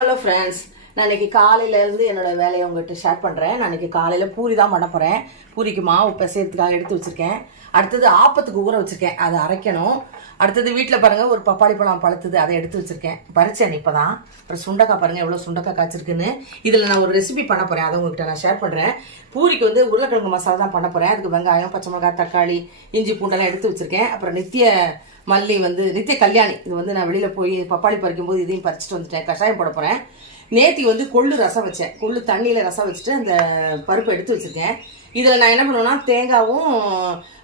Hello friends, நான் இன்னைக்கு காலையிலேருந்து என்னோட வேலையை உங்ககிட்ட ஷேர் பண்ணுறேன் நான் இன்றைக்கி காலையில் பூரி தான் பண்ண போகிறேன் பூரிக்கு மாவு பிசையறதுக்காக எடுத்து வச்சுருக்கேன். அடுத்தது ஆப்பத்துக்கு ஊற வச்சுருக்கேன். அதை அரைக்கணும். அடுத்தது வீட்டில் பாருங்கள் ஒரு பப்பாளி பழம் பழுத்தது அதை எடுத்து வச்சுருக்கேன். பறிச்சேன் இப்போ தான் அப்புறம் சுண்டக்காய் பாருங்கள் எவ்வளோ சுண்டக்காய் காய்ச்சிருக்குன்னு. இதில் நான் ஒரு ரெசிபி பண்ண போகிறேன் அதை உங்ககிட்ட நான் ஷேர் பண்ணுறேன் பூரிக்கு வந்து உருளைக்கிழங்கு மசாலா தான் பண்ண போகிறேன் அதுக்கு வெங்காயம் பச்சை மிளகாய் தக்காளி இஞ்சி பூண்டெல்லாம் எடுத்து வச்சுருக்கேன். அப்புறம் நித்திய மல்லி வந்து நித்திய கல்யாணி. இது வந்து நான் வெளியில் போய் பப்பாளி பறிக்கும் போது இதையும் பறிச்சுட்டு வந்துட்டேன். கஷாயம் போட போகிறேன் நேத்தி வந்து கொள்ளு ரசம் வச்சேன். கொள்ளு தண்ணியில் ரசம் வச்சுட்டு அந்த பருப்பை எடுத்து வச்சுருக்கேன். இதில் நான் என்ன பண்ணுவேன்னா தேங்காவும்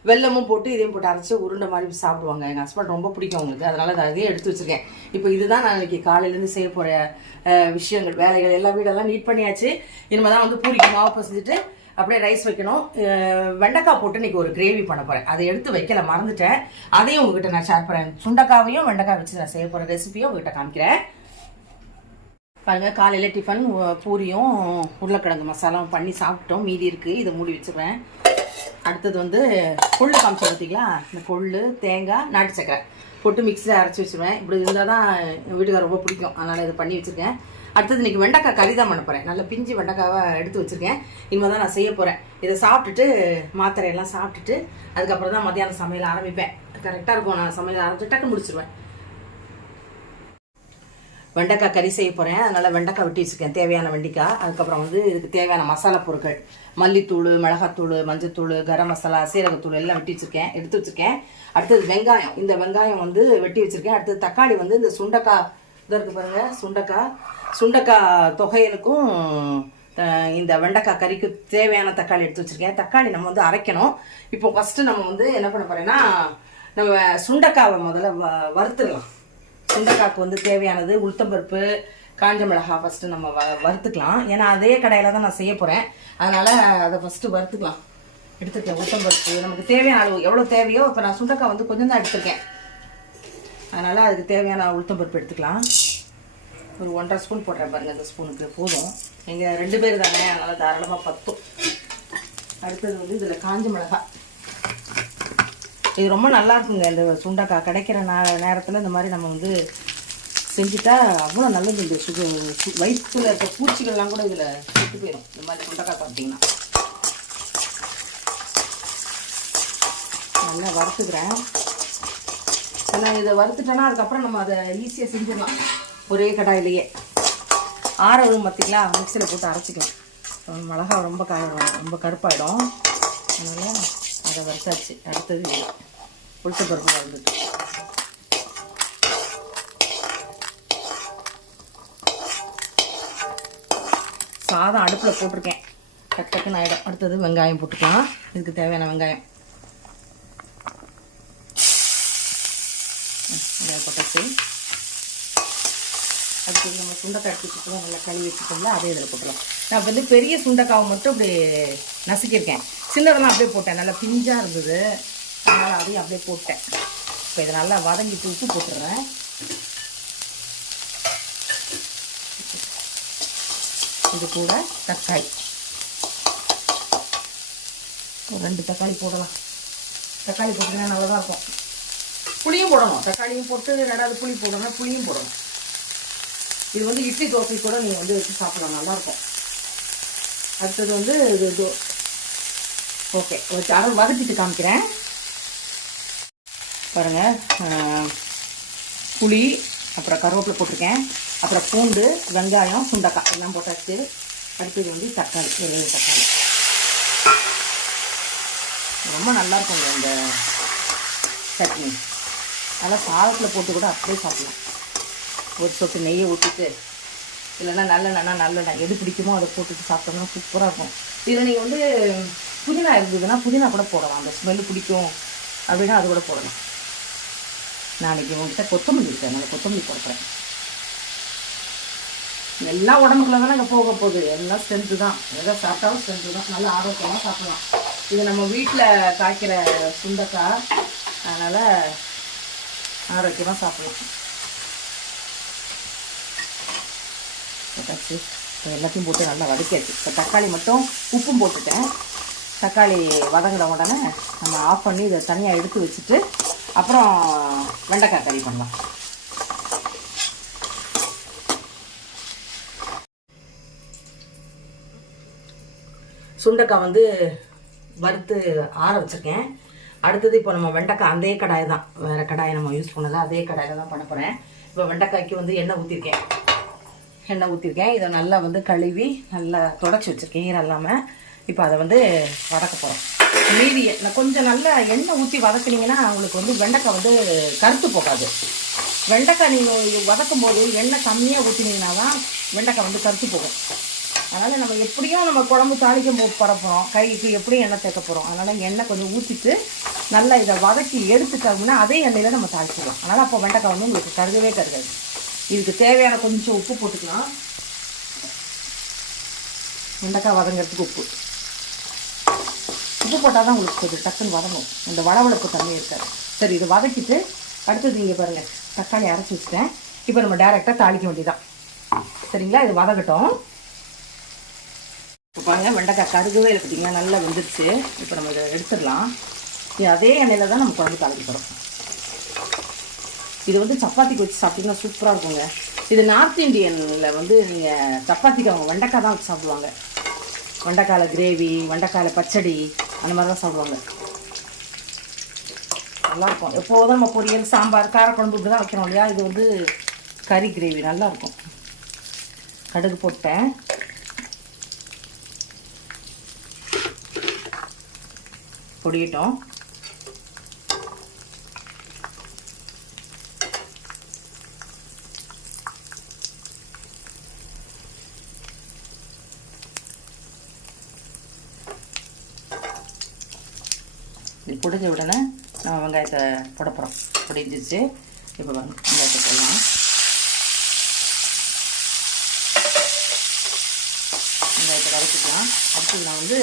வெல்லமும் போட்டு இதையும் போட்டு அரைச்சி உருண்டை மாதிரி சாப்பிடுவாங்க. எங்கள் ஹஸ்பண்ட் ரொம்ப பிடிக்கும் அவங்களுக்கு. அதனால் அதை அதையும் எடுத்து வச்சுருக்கேன். இப்போ இதுதான் நான் இன்றைக்கி காலையிலேருந்து செய்ய போகிற விஷயங்கள் வேலைகள். எல்லா வீடெல்லாம் நீட் பண்ணியாச்சு. இனிமேல் தான் வந்து பூரிக்கு மாவு பசஞ்சிட்டு அப்படியே ரைஸ் வைக்கணும். வெண்டைக்காய் போட்டு இன்றைக்கி ஒரு கிரேவி பண்ண போகிறேன் அதை எடுத்து வைக்கல மறந்துட்டேன். அதையும் உங்ககிட்ட நான் ஷேர் பண்ணுறேன் சுண்டக்காவையும் வெண்டைக்காய் வச்சு நான் செய்ய போகிற ரெசிபியும் உங்ககிட்ட காமிக்கிறேன். பாருங்க காலையில் டிஃபன் பூரியும் உருளைக்கிழங்கு மசாலாவும் பண்ணி சாப்பிட்டோம். மீதி இருக்குது இதை மூடி வச்சுருவேன் அடுத்தது வந்து கொள்ளு காமிச்சு பார்த்தீங்களா இந்த கொள்ளு தேங்காய் நாட்டு சக்கரை போட்டு மிக்சியில் அரைச்சி வச்சுருவேன். இப்படி இருந்தால் தான் எங்கள் வீட்டுக்கார ரொம்ப பிடிக்கும். அதனால் இதை பண்ணி வச்சுருக்கேன். அடுத்தது இன்னைக்கு வெண்டைக்காய் கறி தான் பண்ண போகிறேன் நல்ல பிஞ்சு வெண்டைக்காவை எடுத்து வச்சுருக்கேன். இனிமேல் தான் நான் செய்ய போகிறேன் இதை சாப்பிட்டுட்டு மாத்திரையெல்லாம் சாப்பிட்டுட்டு அதுக்கப்புறம் தான் மத்தியானம் சமையல் ஆரம்பிப்பேன். கரெக்டாக இருக்கும். நான் சமையல் ஆரம்பிச்சு டக்கு முடிச்சிருவேன். வெண்டைக்காய் கறி செய்ய போகிறேன் அதனால் வெண்டைக்காய் வெட்டி வச்சுருக்கேன். தேவையான வெண்டிக்காய். அதுக்கப்புறம் வந்து இதுக்கு தேவையான மசாலா பொருட்கள். மல்லித்தூள் மிளகாத்தூள் மஞ்சத்தூள் கரம் மசாலா சீரகத்தூள் எல்லாம் வெட்டி வச்சுருக்கேன். எடுத்து வச்சுருக்கேன். அடுத்தது வெங்காயம். இந்த வெங்காயம் வந்து வெட்டி வச்சுருக்கேன். அடுத்தது தக்காளி வந்து இந்த சுண்டக்காய். இதாக இருக்குது பாருங்கள் சுண்டக்காய். சுண்டக்காய் தொகையலுக்கும் இந்த வெண்டைக்காய் கறிக்கு தேவையான தக்காளி எடுத்து வச்சுருக்கேன். தக்காளி நம்ம வந்து அரைக்கணும். இப்போ ஃபஸ்ட்டு நம்ம வந்து என்ன பண்ண போகிறேன்னா நம்ம சுண்டக்காவை முதல்ல வ வறுத்துடலாம். சுண்டைக்காய்க்கு வந்து தேவையானது உளுத்தம்பருப்பு காஞ்ச மிளகா ஃபஸ்ட்டு நம்ம வ வறுத்துக்கலாம். ஏன்னா அதே கடையில் தான் நான் செய்ய போகிறேன் அதனால் அதை ஃபஸ்ட்டு வறுத்துக்கலாம். எடுத்துருக்கேன் உளுத்தம்பருப்பு நமக்கு தேவையான அளவு எவ்வளோ தேவையோ இப்போ நான் சுண்டைக்காய் வந்து கொஞ்சம் தான் எடுத்துருக்கேன். அதனால் அதுக்கு தேவையான உளுத்தம்பருப்பு எடுத்துக்கலாம். ஒரு ஒன்றரை ஸ்பூன் போடுறேன் பாருங்கள் இந்த ஸ்பூனுக்கு போதும். நீங்கள் ரெண்டு பேர் தானே அதனால் தாராளமாக பத்தும். அடுத்தது வந்து இதில் காஞ்ச மிளகாய். இது ரொம்ப நல்லா இருக்குங்க. இந்த சுண்டக்காய் கிடைக்கிற நே நேரத்தில் இந்த மாதிரி நம்ம வந்து செஞ்சுட்டா அவ்வளோ நல்லது. இந்த சுக வயிற்றுல இருக்க பூச்சிகள்லாம் கூட இதில் செத்து போயிடும் இந்த மாதிரி சுண்டக்காய் சாப்பிட்டிங்கன்னா. நல்லா வறுத்துக்கிறேன். ஏன்னா இதை வறுத்துட்டேன்னா அதுக்கப்புறம் நம்ம அதை ஈஸியாக செஞ்சிடலாம். ஒரே கடாயிலேயே. ஆறவும் பார்த்தீங்களா மிக்சியில் போட்டு அரைச்சிக்கலாம். மிளகா ரொம்ப க ரொம்ப கருப்பாயிடும். அதனால் அதை வறுத்தாச்சு. அடுத்தது உளுத்த பருப்பு வளர்ந்துட்டு சாதம் அடுப்பில் போட்டிருக்கேன். டக்கு டக்குன்னு ஆகிடும் அடுத்தது வெங்காயம் போட்டுக்கலாம். இதுக்கு தேவையான வெங்காயம் ம், வெங்காயம் போட்டாச்சு அடுத்தது நம்ம சுண்டைக்காய் எடுத்து வச்சுக்கலாம் நல்லா கழுவி வச்சுக்கோங்களா அதே இதில் போட்டுருவோம் நான் வந்து பெரிய சுண்டைக்காவை மட்டும் அப்படி நசுக்கியிருக்கேன். சின்னதெல்லாம் அப்படியே போட்டேன். நல்லா பிஞ்சாக இருந்தது. அதனால் அதையும் அப்படியே போட்டேன். இப்போ இதை நல்லா வதங்கிட்டு உப்பு போட்டுடுறேன் இது கூட தக்காளி. ஒரு ரெண்டு தக்காளி போடலாம். தக்காளி போட்டிங்கன்னா நல்லதாக இருக்கும். புளியும் போடணும். தக்காளியும் போட்டு ரெண்டாவது புளி போடணும். புளியும் போடணும். இது வந்து இட்லி தோசை கூட நீங்கள் வந்து வச்சு சாப்பிடலாம். நல்லாயிருக்கும். அடுத்தது வந்து இது இது ஓகே ஒரு அரை வதக்கிட்டு காமிக்கிறேன். பாருங்கள் புளி அப்புறம் கருவேப்பிலை போட்டிருக்கேன். அப்புறம் பூண்டு வெங்காயம் சுண்டக்காய் எல்லாம் போட்டாச்சு. அடுத்தது வந்து தக்காளி தக்காளி. ரொம்ப நல்லாயிருக்கும் இந்த சட்னி. நல்லா சாதத்தில் போட்டு கூட அப்படியே சாப்பிடலாம். ஒரு சொட்டு நெய்யை ஊற்றிட்டு இல்லைன்னா நல்லெண்ணெய் நல்லெண்ணெய் எது பிடிக்குமோ அதை போட்டுட்டு சாப்பிட்டோம்னா சூப்பராக இருக்கும். இதில் நீங்கள் வந்து புதினா இருந்ததுன்னா புதினா கூட போடலாம். அந்த ஸ்மெல்லு பிடிக்கும் அப்படின்னா அது கூட போடலாம். நாளைக்கு உங்ககிட்ட கொத்தமல்லி இருக்கேன் அதனால் கொத்தமல்லி போடுறேன் எல்லாம் உடம்புக்குள்ள தானே இங்கே போக போகுது. எல்லாம் ஸ்ட்ரென்த்து தான். எதை சாப்பிட்டாலும் ஸ்ட்ரென்த்து தான். நல்லா ஆரோக்கியமாக சாப்பிடலாம். இது நம்ம வீட்டில் காய்க்கிற சுண்டக்காய். அதனால் ஆரோக்கியமாக சாப்பிடலாம். போட்டாச்சு. இப்போ எல்லாத்தையும் போட்டு நல்லா வதக்கியாச்சு. இப்போ தக்காளி மட்டும் உப்பும் போட்டுட்டேன். தக்காளி வதங்கின உடனே நம்ம ஆஃப் பண்ணி இதை தனியாக எடுத்து வச்சுட்டு அப்புறம் வெண்டைக்காய் கறி பண்ணலாம். சுண்டக்காய் வந்து வறுத்து ஆற வச்சுருக்கேன். அடுத்தது இப்போ நம்ம வெண்டைக்காய் அதே கடாய் தான். வேறு கடாயை நம்ம யூஸ் பண்ணல. அதே கடாயில் தான் பண்ண போகிறேன் இப்போ வெண்டைக்காய்க்கு வந்து எண்ணெய் ஊற்றிருக்கேன் எண்ணெய் ஊற்றிருக்கேன் இதை நல்லா வந்து கழுவி நல்லா தொடச்சி வச்சுருக்கேன். ஈரம் இல்லாமல் இப்போ அதை வந்து வதக்க போகிறோம் மீதி கொஞ்சம் நல்லா எண்ணெய் ஊற்றி வதக்குனீங்கன்னா உங்களுக்கு வந்து வெண்டைக்காய் வந்து கருத்து போகாது. வெண்டைக்காய் நீங்கள் வதக்கும் போது எண்ணெய் கம்மியாக ஊற்றினீங்கன்னா தான் வெண்டைக்காய் வந்து கருத்து போகும். அதனால் நம்ம எப்படியும் நம்ம குழம்பு தாளிக்கும் போது போட போகிறோம் கைக்கு எப்படியும் எண்ணெய் தேக்க போகிறோம் அதனால் எண்ணெய் கொஞ்சம் ஊற்றிட்டு நல்லா இதை வதக்கி எடுத்துட்டோம்னா அதே எண்ணெயில் நம்ம தாளிச்சிடலாம். அதனால் அப்போ வெண்டைக்காய் வந்து உங்களுக்கு கருகவே கருகாது. இதுக்கு தேவையான கொஞ்சம் உப்பு போட்டுக்கலாம். வெண்டைக்காய் வதங்கிறதுக்கு உப்பு. உப்பு போட்டால் தான் உங்களுக்கு கொஞ்சம் டக்குன்னு வதங்கும். இந்த வளவளப்பு தன்மை இருக்காது. சரி இதை வதக்கிட்டு அடுத்தது இங்கே பாருங்கள் தக்காளி அரைச்சி வச்சுட்டேன். இப்போ நம்ம டேரெக்டாக தாளிக்க வேண்டியதான் சரிங்களா? இது வதக்கட்டும். இப்போ பாருங்க வெண்டைக்காய் கருகவே இல்லை பார்த்தீங்கன்னா நல்லா வெந்துருச்சு. இப்போ நம்ம இதை எடுத்துடலாம். அதே எண்ணெயில் தான் நம்ம குழம்பு தாளிக்க போகிறோம் இது வந்து சப்பாத்திக்கு வச்சு சாப்பிட்டீங்கன்னா சூப்பராக இருக்குங்க. இது நார்த் இந்தியனில் வந்து நீங்கள் சப்பாத்திக்கு அவங்க வெண்டைக்காய் தான் வச்சு சாப்பிடுவாங்க. வெண்டைக்காயில் கிரேவி வெண்டைக்காயில் பச்சடி அந்த மாதிரி தான் சாப்பிடுவாங்க. நல்லாயிருக்கும் எப்போதும் நம்ம பொரியல் சாம்பார் காரக்குழம்பு இப்படி தான் வைக்கிறோம் இல்லையா? இது வந்து கறி கிரேவி நல்லாயிருக்கும் கடுகு போட்டேன். பொடியிட்டோம். இது பொடிஞ்ச உடனே நம்ம வெங்காயத்தை போட பொடிஞ்சிச்சு இப்போ வந்து வெங்காயத்தை போடலாம். வெங்காயத்தை வதக்கிக்கலாம். அடுத்து நான் வந்து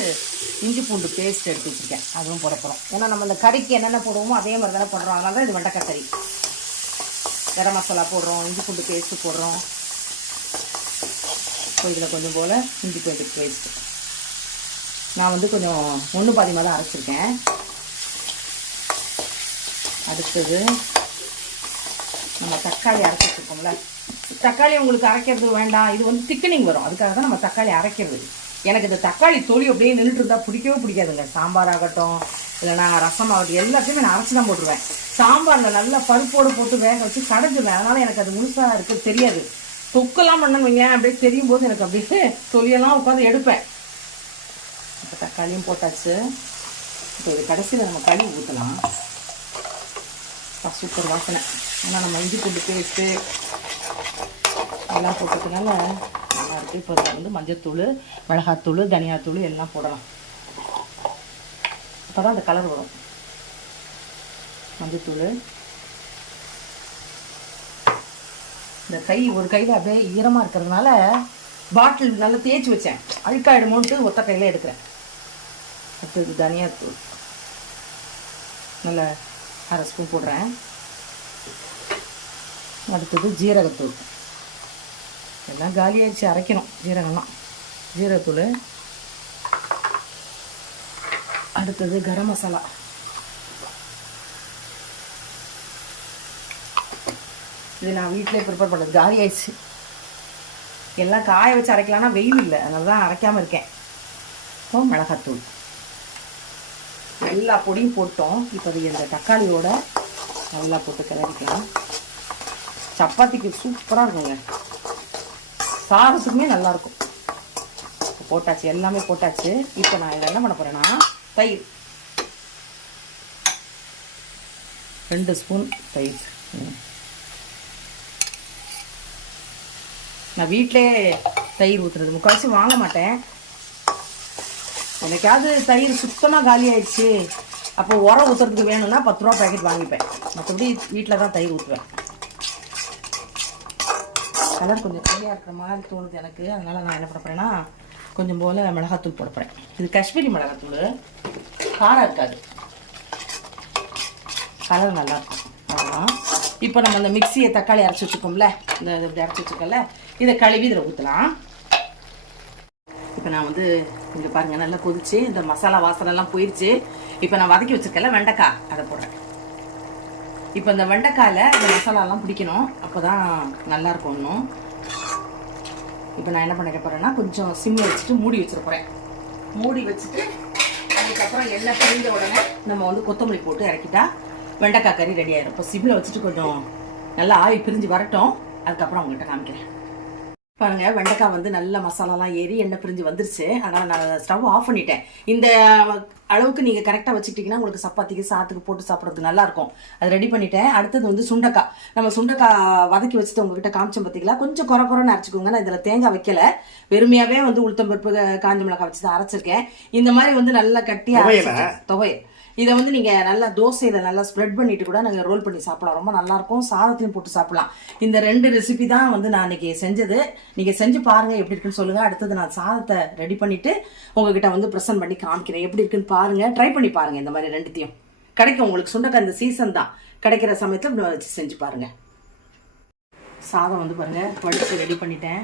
இஞ்சி பூண்டு பேஸ்ட் எடுத்து வச்சுருக்கேன். அதுவும் போட போகிறோம் ஏன்னா நம்ம இந்த கறிக்கு என்னென்ன போடுவோமோ அதே மாதிரி தானே போடுறோம். அதனால தான் இது வெண்டைக்காய் கறி. கரம் மசாலா போடுறோம். இஞ்சி பூண்டு பேஸ்ட்டு போடுறோம். இப்போ இதில் கொஞ்சம் போல் இஞ்சி பூண்டு பேஸ்ட்டு நான் வந்து கொஞ்சம் ஒன்று பாதிமாக தான் அரைச்சிருக்கேன். அடுத்தது நம்ம தக்காளி அரைச்சிட்ருக்கோம்ல தக்காளி உங்களுக்கு அரைக்கிறது வேண்டாம். இது வந்து திக்கனிங் வரும். அதுக்காக தான் நம்ம தக்காளி அரைக்கிறது. எனக்கு இந்த தக்காளி தொலி அப்படியே நின்றுட்டு இருந்தால் பிடிக்கவே பிடிக்காதுங்க. சாம்பார் ஆகட்டும் இல்லைனா ரசம் ஆகட்டும் எல்லாத்தையுமே நான் அரைச்சி தான் போட்டுருவேன். சாம்பாரில் நல்லா பருப்போடு போட்டு வேக வச்சு கடைஞ்சிருவேன். அதனால் எனக்கு அது முழுசாக இருக்குது தெரியாது. தொக்கெல்லாம் பண்ணுவீங்க அப்படியே தெரியும் போது எனக்கு அப்படியே தொலியெல்லாம் உட்காந்து எடுப்பேன். இப்போ தக்காளியும் போட்டாச்சு. இப்போ இது கடைசியில் நம்ம கழுவி ஊற்றலாம் சூப்பர் வாசனை. ஆனால் நம்ம இஞ்சி பூண்டு பேஸ்ட்டு எல்லாம் போட்டதுனால நல்லாயிருக்கு இப்போ இதில் வந்து மஞ்சத்தூள் மிளகாத்தூள் தனியாத்தூள் எல்லாம் போடலாம். அப்போ தான் அந்த கலர் வரும். மஞ்சத்தூள். இந்த கை ஒரு கையில் அப்படியே ஈரமாக இருக்கிறதுனால பாட்டில் நல்லா தேய்ச்சி வச்சேன். அழுக்காயிடுமோன்ட்டு ஒத்த கையில் எடுக்கிறேன். அடுத்தது தனியாத்தூள். நல்லா அரை ஸ்பூன் போடுறேன். அடுத்தது ஜீரகத்தூள். எல்லாம் காலியாகிடுச்சு அரைக்கணும் ஜீரகம்லாம். ஜீரகத்தூள். அடுத்தது கரம் மசாலா. இது நான் வீட்டிலே ப்ரிப்பேர் பண்ணது காலி ஆயிடுச்சு எல்லாம் காய வச்சு அரைக்கலாம்னா வெயில் இல்லை அதனால தான் அரைக்காமல் இருக்கேன். இப்போ மிளகாத்தூள். எல்லா பொடியும் போட்டோம். இப்போ அது இந்த தக்காளியோட நல்லா போட்டு கிளறிக்கலாம். சப்பாத்திக்கு சூப்பராக இருக்குங்க. சாதத்துக்குமே நல்லாயிருக்கும் போட்டாச்சு எல்லாமே போட்டாச்சு. இப்போ நான் இதில் என்ன பண்ண போகிறேன்னா தயிர். ரெண்டு ஸ்பூன் தயிர். நான் வீட்டிலே தயிர் ஊற்றுறது முக்கால்வாசி வாங்க மாட்டேன். எனக்காவது தயிர் சுத்தமாக காலி ஆயிடுச்சு அப்போ உரம் ஊற்றுறதுக்கு வேணும்னா பத்து ரூபா பேக்கெட் வாங்கிப்பேன். மற்றபடி வீட்டில் தான் தயிர் ஊற்றுவேன் கலர் கொஞ்சம் கம்மியாக இருக்கிற மாதிரி தோணுது எனக்கு. அதனால் நான் என்ன பண்ண போகிறேன்னா கொஞ்சம் போல் மிளகாத்தூள் போட இது காஷ்மீரி மிளகாத்தூள். காரம் இருக்காது. கலர் நல்லா இருக்கும். அவ்வளோதான் இப்போ நம்ம அந்த மிக்சியை தக்காளி அரைச்சி வச்சுக்கோம்ல இந்த இது இப்படி அரைச்சி வச்சுக்கோம்ல இதை கழுவி இதில் ஊற்றலாம் இப்போ நான் வந்து இங்கே பாருங்கள் நல்லா கொதிச்சு இந்த மசாலா வாசனைலாம் போயிடுச்சு இப்போ நான் வதக்கி வச்சிருக்கல வெண்டைக்காய் அதை போடுறேன். இப்போ இந்த வெண்டைக்காயில் இந்த மசாலாலாம் பிடிக்கணும். அப்போ தான் நல்லாயிருக்கும் இன்னும். இப்போ நான் என்ன பண்ணிக்க போகிறேன்னா கொஞ்சம் சிம்மில் வச்சுட்டு மூடி வச்சிட போகிறேன் மூடி வச்சுட்டு அதுக்கப்புறம் எண்ணெய் பிரிஞ்ச உடனே நம்ம வந்து கொத்தமல்லி போட்டு இறக்கிட்டா வெண்டைக்காய் கறி ரெடி ஆயிரும். இப்போ சிம்மில் வச்சுட்டு கொஞ்சம் நல்லா ஆவி பிரிஞ்சு வரட்டும். அதுக்கப்புறம் உங்கள்கிட்ட காமிக்கிறேன். பாருங்க வெண்டைக்காய் வந்து நல்ல மசாலாலாம் ஏறி எண்ணெய் பிரிஞ்சு வந்துருச்சு. அதனால் நான் ஸ்டவ் ஆஃப் பண்ணிட்டேன். இந்த அளவுக்கு நீங்கள் கரெக்டாக வச்சுக்கிட்டிங்கன்னா உங்களுக்கு சப்பாத்திக்கு சாத்துக்கு போட்டு சாப்பிட்றது நல்லா இருக்கும் அது ரெடி பண்ணிட்டேன். அடுத்தது வந்து சுண்டக்காய். நம்ம சுண்டக்காய் வதக்கி வச்சுட்டு உங்ககிட்ட காமிச்சோம் பார்த்தீங்களா கொஞ்சம் குறை குறைன்னு அரைச்சிக்கோங்க. நான் இதில் தேங்காய் வைக்கல. வெறுமையாகவே வந்து உளுத்தம்பருப்பு காஞ்ச மிளகாய் வச்சு தான் அரைச்சிருக்கேன். இந்த மாதிரி வந்து நல்லா கட்டியாக துவையலா? துவையல். இதை வந்து நீங்கள் நல்லா தோசையில் நல்லா ஸ்ப்ரெட் பண்ணிட்டு கூட நாங்கள் ரோல் பண்ணி சாப்பிடலாம். ரொம்ப நல்லாயிருக்கும் சாதத்தையும் போட்டு சாப்பிடலாம். இந்த ரெண்டு ரெசிபி தான் வந்து நான் இன்றைக்கி செஞ்சது. நீங்கள் செஞ்சு பாருங்கள் எப்படி இருக்குன்னு சொல்லுங்கள் அடுத்தது நான் சாதத்தை ரெடி பண்ணிவிட்டு உங்ககிட்ட வந்து ப்ரெசென்ட் பண்ணி காமிக்கிறேன். எப்படி இருக்குன்னு பாருங்கள் ட்ரை பண்ணி பாருங்கள் இந்த மாதிரி ரெண்டுத்தையும். கிடைக்கும் உங்களுக்கு சுண்டக்காய் இந்த சீசன் தான். கிடைக்கிற சமயத்தில் வச்சு செஞ்சு பாருங்கள் சாதம் வந்து பாருங்கள் வடிச்சு ரெடி பண்ணிட்டேன்.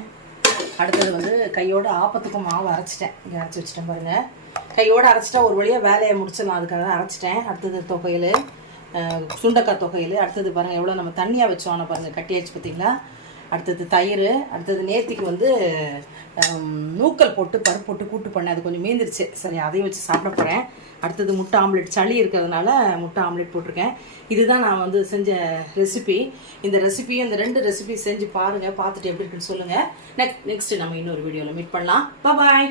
அடுத்தது வந்து கையோட ஆப்பத்துக்கும் மாவு அரைச்சிட்டேன். இங்கே அரைச்சி வச்சிட்டேன் பாருங்கள் கையோட அரைச்சிட்டா ஒரு வழியாக வேலையை முடிச்சிடலாம். அதுக்காக தான் அரைச்சிட்டேன். அடுத்தது தொகையில் சுண்டக்காய் தொகையில். அடுத்தது பாருங்கள் எவ்வளோ நம்ம தண்ணியாக வச்சோம் ஆனால் பாருங்கள் கட்டியாச்சு பார்த்தீங்களா? அடுத்தது தயிர் அடுத்தது நேர்த்திக்கு வந்து நூக்கல் போட்டு பருப்பு போட்டு கூட்டு பண்ணேன். அது கொஞ்சம் மீந்துருச்சு. சரி அதையும் வச்சு சாப்பிட போகிறேன் அடுத்தது முட்டை ஆம்லெட். சளி இருக்கிறதுனால முட்டை ஆம்லெட் போட்டிருக்கேன். இதுதான் நான் வந்து செஞ்ச ரெசிபி. இந்த ரெசிபியும் இந்த ரெண்டு ரெசிபி செஞ்சு பாருங்கள் பார்த்துட்டு எப்படி இருக்குன்னு சொல்லுங்கள் நெக்ஸ்ட் நெக்ஸ்ட்டு நம்ம இன்னொரு வீடியோவில் மீட் பண்ணலாம். பாய்